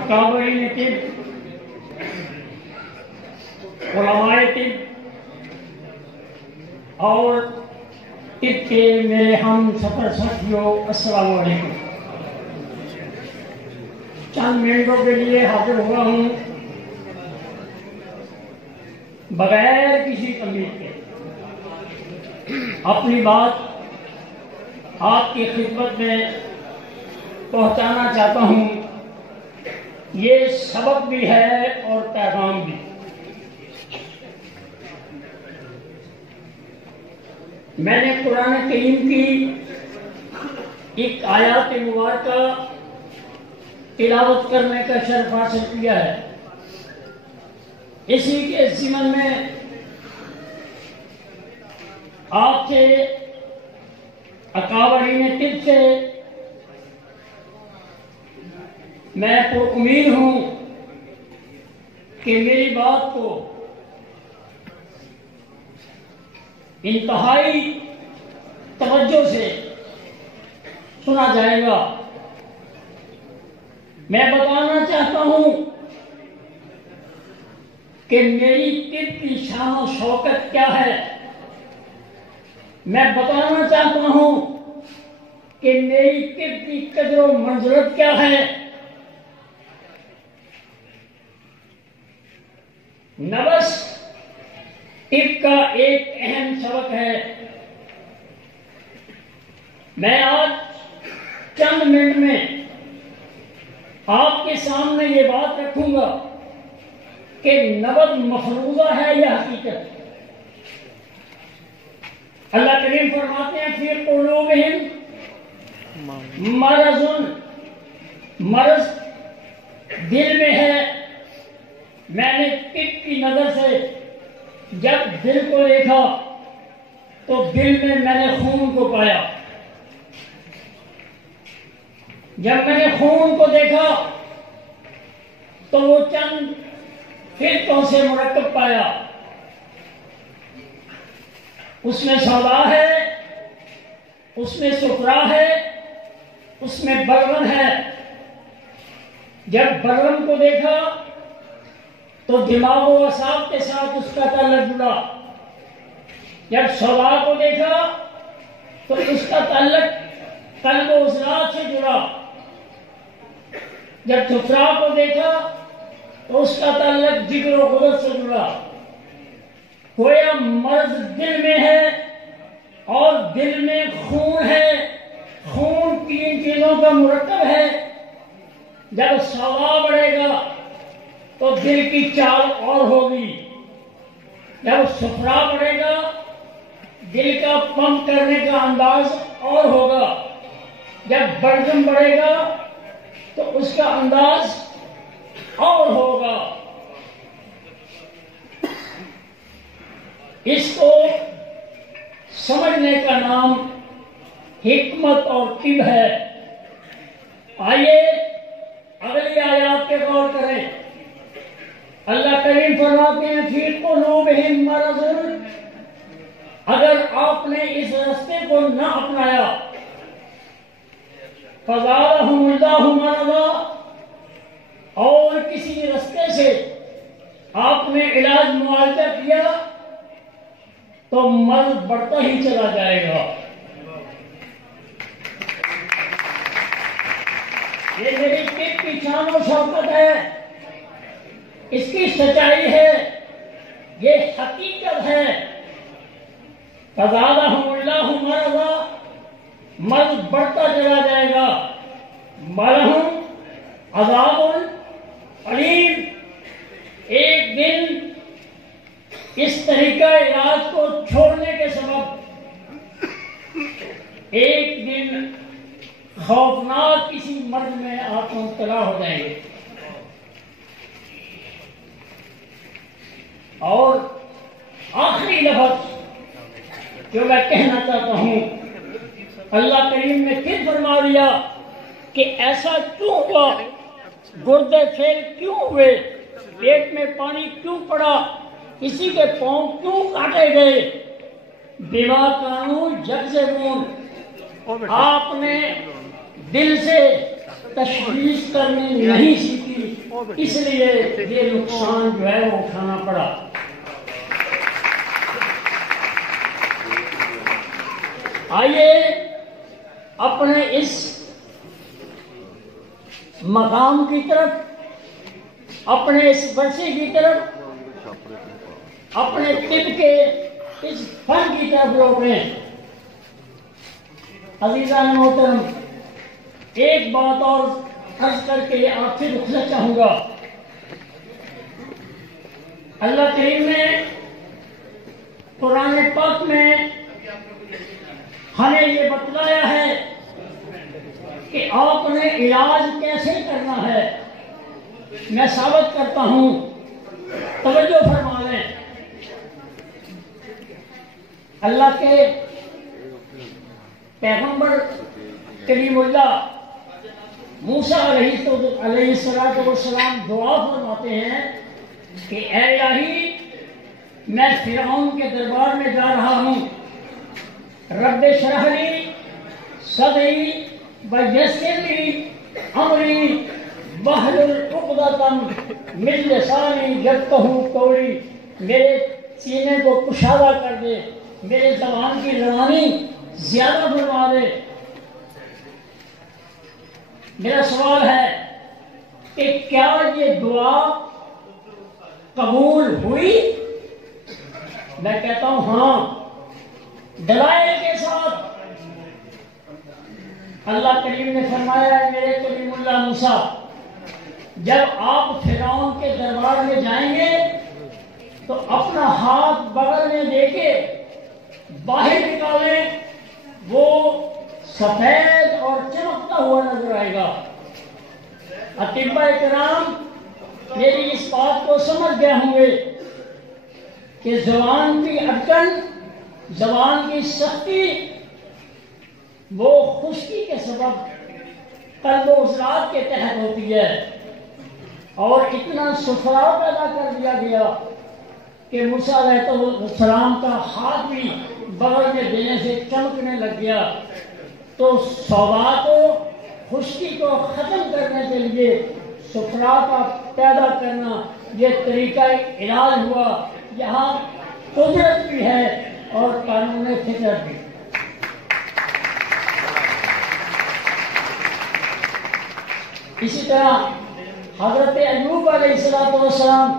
اکابرین طب، علماء طب اور طب کے میرے ہم سفر ساتھیوں، السلام علیکم۔ چند منٹوں کے لیے حاضر ہوا ہوں بغیر کسی تمہید کے۔ اپنی بات آپ کی خدمت میں پہنچانا چاہتا ہوں، یہ سبق بھی ہے اور پیغام بھی۔ میں نے قرآن کریم کی ایک آیات مبارکہ تلاوت کرنے کا شرف حاصل کیا ہے۔ اسی کے ضمن میں آپ سے، اکابرین طب سے میں پر امید ہوں کہ میری بات کو انتہائی توجہ سے سنا جائے گا۔ میں بتانا چاہتا ہوں کہ میری طب کی شان و شوکت کیا ہے۔ میں بتانا چاہتا ہوں کہ میری طب کی قدر و منزلت کیا ہے۔ نبس طب کا ایک اہم سبق ہے۔ میں آج چند منٹ میں آپ کے سامنے یہ بات رکھوں گا کہ نبض مفروضہ ہے یا حقیقت۔ اللہ کریم فرماتے ہیں فی قلوبہم مرض، مرض دل میں ہے۔ میں نے طب کی نظر سے جب دل کو دیکھا تو دل میں نے خون کو پایا۔ جب میں نے خون کو دیکھا تو وہ چند فرقوں سے مرکب پایا۔ اس میں سودا ہے، اس میں سفرا ہے، اس میں برغن ہے۔ جب برغن کو دیکھا تو دماغ و اعصاب کے ساتھ اس کا تعلق جڑا۔ جب سودا کو دیکھا تو اس کا تعلق قلب و عضلات سے جڑا۔ جب سفرا کو دیکھا تو اس کا تعلق جگر و غدد سے جڑا۔ گویا مرض دل میں ہے اور دل میں خون ہے۔ خون تین چیزوں کا مرکب ہے۔ جب سودا بڑھے گا تو دل کی چال اور ہوگی۔ جب سفرا بڑھے گا دل کا پمپ کرنے کا انداز اور ہوگا۔ جب برغن بڑھے گا تو اس کا انداز اور ہوگا۔ اس کو سمجھنے کا نام حکمت اور طب ہے۔ آئیے اگلی آیات پہ غور کریں۔ اللہ کریم فرماتے ہیں فی قلوبہم مرض، اگر آپ نے اس راستے کو نہ اپنایا فزادہم اللہ مرضا، اور کسی راستے سے آپ نے علاج معالجہ کیا تو مرض بڑھتا ہی چلا جائے گا۔ یہ میری طب کی شان و شوکت ہے، اس کی سچائی ہے، یہ حقیقت ہے۔ فزادہم اللہ مرضا، مرض بڑھتا چلا جائے گا۔ وَلَهُمْ عَذَابٌ علیم، ایک دن اس طریقہ علاج کو چھوڑنے کے سبب ایک دن خوفناک کسی مرض میں آپ مبتلا ہو جائیں گے۔ اور آخری لفظ جو میں کہنا چاہتا ہوں، اللہ کریم نے پھر فرما دیا کہ ایسا کیوں ہوا، گردے فیل کیوں ہوئے، پیٹ میں پانی کیوں پڑا، کسی کے پاؤں کیوں کاٹے گئے۔ بما کانوا یکسبون، آپ نے دل سے تشخیص کرنی نہیں سیکھی، اس لیے یہ نقصان جو ہے وہ اٹھانا پڑا۔ آئیے اپنے اس مقام کی طرف، اپنے اس ورثے کی طرف، اپنے طب کے اس فن کی طرف لوٹیں۔ عزیزان محترم، ایک بات اور عرض کر کے آپ سے رخصت چاہوں گا۔ اللہ کریم نے قرآن پاک میں ہمیں یہ بتلایا ہے کہ آپ نے علاج کیسے کرنا ہے۔ میں ثابت کرتا ہوں، توجہ فرما لیں۔ اللہ کے پیغمبر کریم اللہ موسیٰ علیہ السلام دعا فرماتے ہیں کہ اے الہی، میں فرعون کے دربار میں جا رہا ہوں، رب اشرح لی صدری ویسر لی امری واحلل عقدۃ من لسانی یفقہوا قولی، میرے سینے کو کشادہ کر دے، میرے زبان کی روانی زیادہ بنوا دے۔ میرا سوال ہے کہ کیا یہ دعا قبول ہوئی؟ میں کہتا ہوں ہاں، دلائل کے ساتھ۔ اللہ کریم نے فرمایا ہے میرے کلیم اللہ موسیٰ، جب آپ فرعون کے دربار میں جائیں گے تو اپنا ہاتھ بغل میں دے کے باہر نکالیں، وہ سفید اور چمکتا ہوا نظر آئے گا۔ اطباء کرام میری اس بات کو سمجھ گئے ہوں گے کہ زبان کی اٹکن، زبان کی سختی، وہ خشکی کے سبب قلب و عضلات کے تحت ہوتی ہے، اور اتنا سفرا پیدا کر دیا گیا کہ موسیٰ علیہ السلام کا ہاتھ بھی بغل میں دینے سے چمکنے لگ گیا۔ تو سودا کو، خشکی کو ختم کرنے کے لیے سفرا کا پیدا کرنا یہ طریقہ علاج ہوا۔ یہاں قدرت بھی ہے اور قانون فطرت بھی۔ اسی طرح حضرت ایوب علیہ السلام،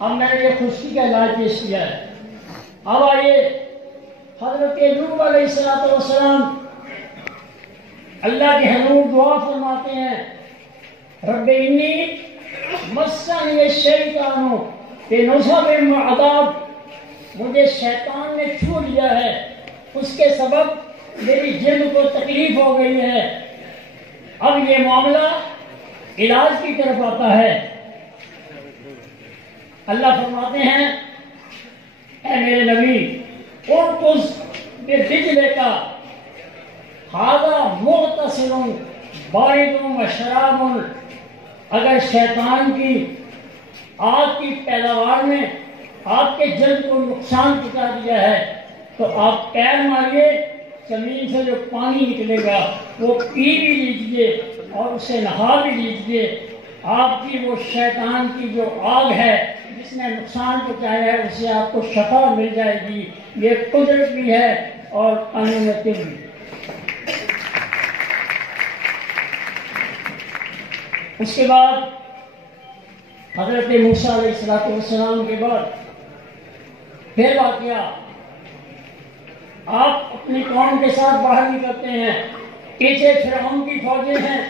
اب میں نے یہ خشکی کا علاج پیش کیا ہے، اب آئیے حضرت ایوب علیہ السلام اللہ کے حضور دعا فرماتے ہیں، رب انی مسنی الشیطان بنصب وعذاب، مجھے شیطان نے چھو لیا ہے، اس کے سبب میری جلد کو تکلیف ہو گئی ہے۔ اب یہ معاملہ علاج کی طرف آتا ہے۔ اللہ فرماتے ہیں اے میرے نبی، ارقص برجلک ھذا مغتسل بارد وشراب، اگر شیطان کی آگ کی پیداوار میں آپ کے جلد کو نقصان پہنچا دیا ہے تو آپ پیر ماریے، زمین سے جو پانی نکلے گا وہ پی بھی لیجئے اور اسے نہا بھی لیجئے، آپ کی وہ شیطان کی جو آگ ہے جس نے نقصان پہنچایا ہے اسے آپ کو شفا مل جائے گی۔ یہ قدرت بھی ہے اور قانون طب بھی۔ اس کے بعد حضرت موسیٰ علیہ السلام کے بعد پھر واقعہ، آپ اپنی قوم کے ساتھ باہر نکلتے ہیں، پیچھے فرعون کی فوجیں ہیں،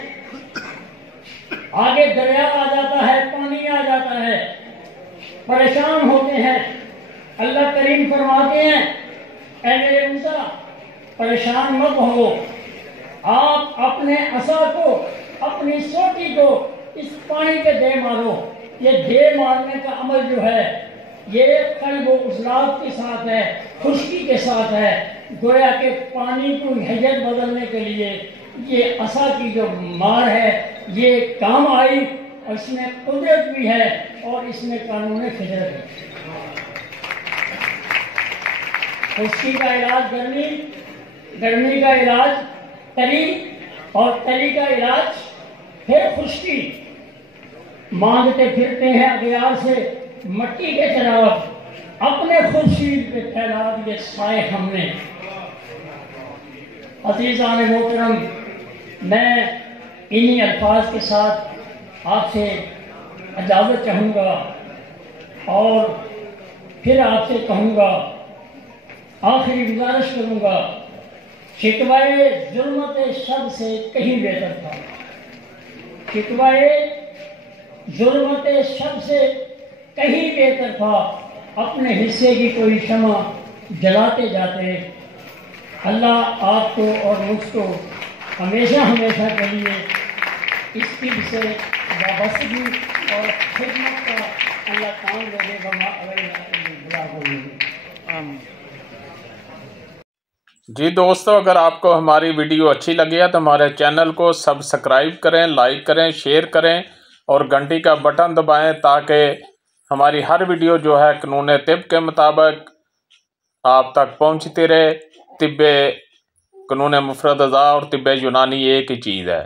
آگے دریا آ جاتا ہے، پانی آ جاتا ہے، پریشان ہوتے ہیں۔ اللہ کریم فرماتے ہیں اے میرے موسیٰ پریشان مت ہو، آپ اپنے عصا کو، اپنی سوٹی کو اس پانی پہ دے مارو۔ یہ دے مارنے کا عمل جو ہے یہ قلب و عضلات کے ساتھ ہے، خشکی کے ساتھ ہے، گویا کہ پانی کو ہیئت بدلنے کے لیے یہ عصا کی جو مار ہے یہ کام آئی، اور اس میں قدرت بھی ہے اور اس میں قانون فطرت ہے۔ خشکی کا علاج گرمی، گرمی کا علاج تلی، اور تلی کا علاج پھر خشکی۔ مانگتے پھرتے ہیں اغیار سے مٹی کے طرف، اپنے خورشید پہ پھیلا دیے سائے ہم نے۔ عزیزان محترم، میں انہی الفاظ کے ساتھ آپ سے اجازت چاہوں گا اور پھر آپ سے کہوں گا، آخری گزارش کروں گا، شکوائے ظلمت شب سے کہیں بہتر تھا، شکوائے ظلمت شب سے کہیں بہتر تھا، اپنے حصے کی کوئی شمع جلاتے جاتے۔ اللہ آپ کو اور مجھ کو ہمیشہ ہمیشہ کے لیے اس چیز سے وابستگی اور خدمت کا اللہ کام دے دے گا۔ جی دوستو، اگر آپ کو ہماری ویڈیو اچھی لگی ہے تو ہمارے چینل کو سبسکرائب کریں، لائک کریں، شیئر کریں اور گھنٹی کا بٹن دبائیں تاکہ ہماری ہر ویڈیو جو ہے قانون طب کے مطابق آپ تک پہنچتی رہے۔ طب قانون مفرد اعضاء اور طب یونانی ایک ہی چیز ہے۔